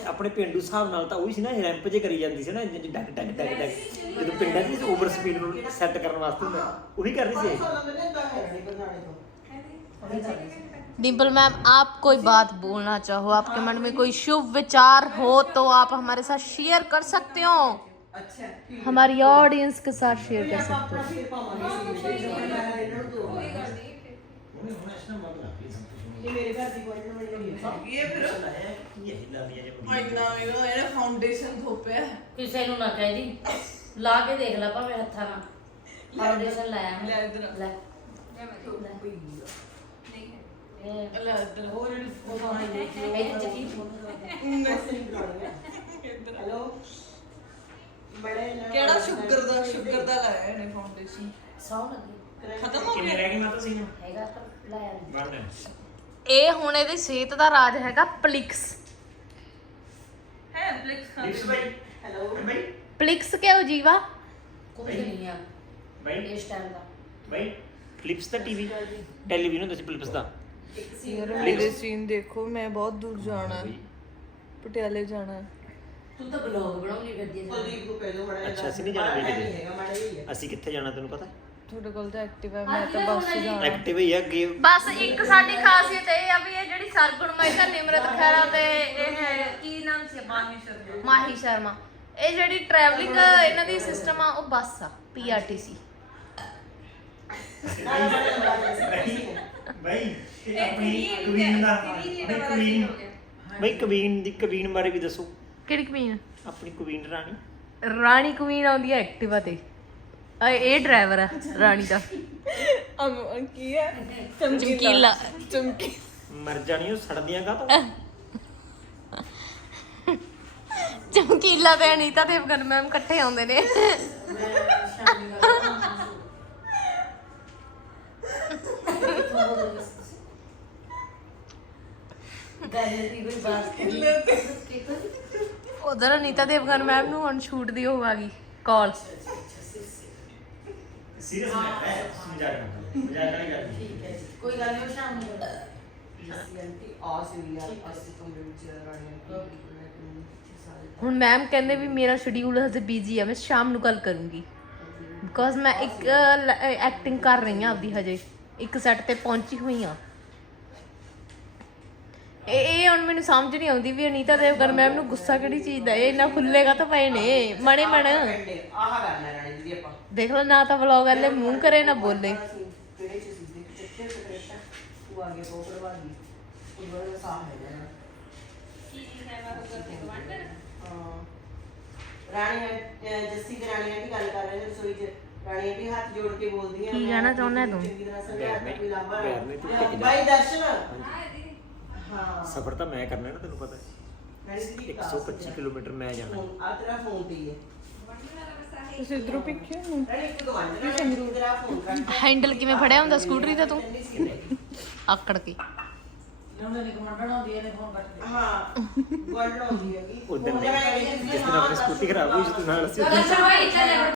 ਆਪਣੇ ਪਿੰਡੂ ਹਿਸਾਬ ਨਾਲ ਤਾਂ ਉਹ ਸੀ ਨਾ ਰੈਂਪ ਜੇ ਕਰੀ ਜਾਂਦੀ ਸੀ ਨਾ ਇੰਜ ਡੱਕ ਡੱਕ ਡੱਕ ਡੱਕ ਜਦੋਂ ਪਿੰਡਾਂ 'ਚ ਓਵਰ ਸਪੀਡ ਨੂੰ ਸੈੱਟ ਕਰਨ ਵਾਸਤੇ ਹੁੰਦਾ ਉਹੀ ਕਰ ਰਹੀ ਸੀ। ਇਹ। ਸੋਲਾਂ ਦਿਨ ਤਾਂ ਹੈ ਨਹੀਂ ਬਣਾਣੇ ਤੋਂ डिम्पल मैम आप कोई बात बोलना चाहो आपके मन में कोई शुभ विचार हो तो आप हमारे साथ शेयर कर सकते हो ਅੱਛਾ हमारी ऑडियंस के साथ शेयर कर सकते हो ਫਿਰ ਪਾਵਾਂਗੇ ਸੀ ਇਹਨਾਂ ਨੂੰ ਦੋ ਇਹ ਮੇਰੇ ਘਰ ਦੀ ਕੋਈ ਨਾ ਬਣੀ ਇਹ ਫਿਰ ਇਹ ਲਾਦੀਆਂ ਜੇ ਇੰਨਾ ਮੇਰਾ ਇਹਨੇ ਫਾਊਂਡੇਸ਼ਨ ਥੋਪਿਆ ਕਿਸੇ ਨੂੰ ਨਾ ਕਹਿ ਦੀ ਲਾ ਕੇ ਦੇਖ ਲੈ ਭਾਵੇਂ ਹੱਥਾਂ ਨਾਲ ਫਾਊਂਡੇਸ਼ਨ ਲਾਇਆ ਮੈਂ ਲੈ ਇੱਧਰ। ਲੈ ਜਿਹੜੀ ਉਹ ਹੈਲੋ ਬੜੇ ਕਿਹੜਾ ਸ਼ੂਗਰ ਦਾ ਸ਼ੂਗਰ ਦਾ ਲਾਇਆ ਇਹਨੇ ਫਾਊਂਡੇਸ਼ਨ ਸੌ ਲੱਗੀ ਖਤਮ ਹੋ ਕਿੰਨੇ ਗਿਆ ਰਹਿ ਗਏ ਮਾਤਾ ਸੀ ਹੈਗਾ ਪਰ ਲਾਇਆ ਨਹੀਂ ਵਨ ਇਹ ਹੁਣ ਇਹਦੀ ਸਿਹਤ ਦਾ ਰਾਜ ਹੈਗਾ ਪਲਿਕਸ ਹੈ ਫਲਿਕਸ ਲਿਪਸ ਬਾਈ ਹੈਲੋ ਬਾਈ ਪਲਿਕਸ ਕਿਉਂ ਜੀਵਾ ਕੋਈ ਨਹੀਂ ਆ ਬਾਈ ਇਸ ਟਾਈਮ ਦਾ ਬਾਈ ਫਲਿਪਸ ਦਾ ਟੀਵੀ ਟੈਲੀਵਿਜ਼ਨ ਹੁੰਦਾ ਸੀ ਫਲਿਪਸ ਦਾ ਯਾਰ ਮੇਰੇ ਸੀਨ ਦੇਖੋ ਮੈਂ ਬਹੁਤ ਦੂਰ ਜਾਣਾ। ਹੈ ਪਟਿਆਲੇ ਜਾਣਾ। ਹੈ ਤੂੰ ਤਾਂ ਬਲੌਗ ਬਣਾਉਣੀ ਫਿਰਦੀ ਹੈ ਕੁਲਦੀਪ ਨੂੰ ਦੋ ਮੜਾ ਅੱਛਾ, ਅਸੀਂ ਨਹੀਂ ਜਾਣਾ ਵੇਲੇ ਦੇ। ਹੈਗਾ ਮੜਾ ਹੀ ਹੈ। ਅਸੀਂ ਕਿੱਥੇ ਜਾਣਾ ਤੈਨੂੰ ਪਤਾ? ਤੁਹਾਡੇ ਕੋਲ ਤਾਂ ਐਕਟਿਵ ਹੈ ਮੈਂ ਤਾਂ ਬੱਸ 'ਚ ਜਾਣਾ। ਐਕਟਿਵ ਹੀ ਆ ਅੱਗੇ। ਬਸ ਇੱਕ ਸਾਡੀ ਖਾਸੀਅਤ ਇਹ ਆ ਵੀ ਇਹ ਜਿਹੜੀ ਸਰਗੁਣਮਈ ਤਾਂ ਨਿਮਰਤ ਖੈਰਾ ਤੇ ਇਹ ਹੈ ਕੀ ਨਾਮ ਸੀ? ਮਾਹੀ ਸ਼ਰਮਾ। ਮਾਹੀ ਸ਼ਰਮਾ। ਇਹ ਜਿਹੜੀ ਟਰੈਵਲਿੰਗ ਇਹਨਾਂ ਦੀ ਸਿਸਟਮ ਆ ਉਹ ਬੱਸ ਆ ਪੀਆਰਟੀਸੀ ਬਈ ਇਹ ਆਪਣੀ ਕਵੀਨ ਦਾ ਆਪਣੀ ਕਵੀਨ ਬਈ ਕਵੀਨ ਦੀ ਕਵੀਨ ਬਾਰੇ ਵੀ ਦੱਸੋ। ਕਿਹੜੀ ਕਵੀਨ? ਆਪਣੀ ਕਵੀਨ ਰਾਣੀ। ਰਾਣੀ ਕਵੀਨ ਆਉਂਦੀ ਹੈ ਐਕਟਿਵਾ ਤੇ। ਅ, ਇਹ ਡਰਾਈਵਰ ਆ ਰਾਣੀ ਦਾ। ਅਮ ਕੀ ਹੈ? ਚਮਕੀਲਾ। ਚਮਕੀ ਮਰ ਜਾਣੀ ਉਹ ਸੜਦੀਆਂ ਕਾ ਤਾਂ ਚਮਕੀਲਾ ਤੇ ਅਨੀਤਾ ਦੇਵਗਨ ਮੈਮ ਇਕੱਠੇ ਆਉਂਦੇ ਨੇ। ਉਧਰ ਅਨੀਤਾ ਦੇਵਗਨ ਮੈਮ ਨੂੰ ਹੁਣ ਸ਼ੂਟ ਦੀ ਉਹ ਆ ਗਈ ਕਾਲ ਸੀਰੀਅਸ ਮੈਟਰ ਹੈ ਮਜ਼ਾਕ ਨਾ ਕਰੋ। ਮਜ਼ਾਕ ਨਹੀਂ ਕਰਨੀ ਠੀਕ ਹੈ ਜੀ। ਕੋਈ ਗੱਲ ਨਹੀਂ ਉਹ ਸ਼ਾਮ ਨੂੰ ਕਰਦਾ। ਐਸਸੀਐਨਟੀ ਆਸਟ੍ਰੇਲੀਆ ਅਸੀਂ ਕਮਰੇ ਵਿੱਚ ਰਾਣੀਆਂ ਹੁਣ ਮੈਮ ਕਹਿੰਦੇ ਵੀ ਮੇਰਾ ਸ਼ਡਿਊਲ ਹਜੇ ਬੀਜੀ ਆ ਮੈਂ ਸ਼ਾਮ ਨੂੰ ਗੱਲ ਕਰੂੰਗੀ। ਬਿਕੋਜ਼ ਮੈਂ ਇੱਕ ਐਕਟਿੰਗ ਕਰ ਰਹੀ ਹਾਂ ਆਪਦੀ ਹਜੇ। ਇੱਕ ਸੈੱਟ ਤੇ ਪਹੁੰਚੀ ਹੋਈ ਆ ਇਹ ਇਹ ਹੁਣ ਮੈਨੂੰ ਸਮਝ ਨਹੀਂ ਆਉਂਦੀ ਵੀ ਅਨੀਤਾ ਦੇਵਗਨ ਮੈਮ ਨੂੰ ਗੁੱਸਾ ਕਿਹੜੀ ਚੀਜ਼ ਦਾ ਇਹ ਇੰਨਾ ਖੁੱਲੇਗਾ ਤਾਂ ਪਏ ਨੇ? ਮਣੇ ਮਣ ਆਹ ਕਰਨਾ ਰਾਣੀ ਜੀ ਆਪਾਂ। ਦੇਖ ਲਓ ਨਾ ਤਾਂ ਵਲੌਗ ਵਾਲੇ ਮੂੰਹ ਕਰੇ ਨਾ ਬੋਲੇ। ਕਿਹੜੇ ਚ ਸੀ ਦੇਖ ਚੱਕੇ ਬੜਾ ਹੈ? ਹਾਂ। ਰਾਣੀ ਜੱਸੀ ਤੇ ਰਾਣੀ ਆਂਟੀ ਗੱਲ ਕਰ ਰਹੇ ਨੇ ਰਸੋਈ 'ਚ। ਰਾਣੀ ਆਂਟੀ ਹੱਥ ਜੋੜ ਕੇ ਬੋਲਦੀਆਂ ਕੀ ਮੈਂ ਕਹਿਣਾ ਚਾਹੁੰਦਾ ਹੈ ਤੂੰ? ਚੰਗੀ ਤਰ੍ਹਾਂ ਸਮਝਾ ਤਾ ਕੋਈ ਲਾਂਭਾ ਨਾ। ਪੈਰ ਨਹੀਂ ਤੂੰ ਟਿਕ ਜਾ। ਬਾਈ ਦਰਸ਼ਨ। ਹਾਂ। ਸਫ਼ਰ ਤਾਂ ਮੈਂ ਕਰਨਾ ਨਾ ਤੈਨੂੰ ਪਤਾ ਰਾਣੀ ਦੀ 125 ਕਿਲੋਮੀਟਰ ਮੈਂ ਜਾਣਾ ਆ ਤੇਰਾ ਫੋਨ ਤੇ ਹੀ ਹੈ। ਤੁਸੀਂ ਇਧਰੋਂ ਪਿੱਛੇ ਨੂੰ ਰਾਣੀ ਇੱਕ ਰਾਣੀ ਤੇਰਾ ਫੋਨ ਰੱਖ ਹੈਂਡਲ ਕਿਵੇਂ ਫੜਿਆ ਹੁੰਦਾ ਸਕੂਟਰੀ ਦਾ ਤੂੰ ਆਕੜ ਕੇ। ਕੱਟ ਹਾਂ ਗੱਲ ਆਉਂਦੀ ਹੈਗੀ। ਉਦੋਂ ਹੁਣ ਮੈਂ ਜਿਸ ਦਿਨ ਹਾਂ, ਆਪਣੀ ਸਕੂਟੀ ਖਰਾਬ ਹੋਈ ਸੀ ਤੂੰ ਨਾਲ ਅਸੀਂ ਭਾਈ ਚੱਲੇ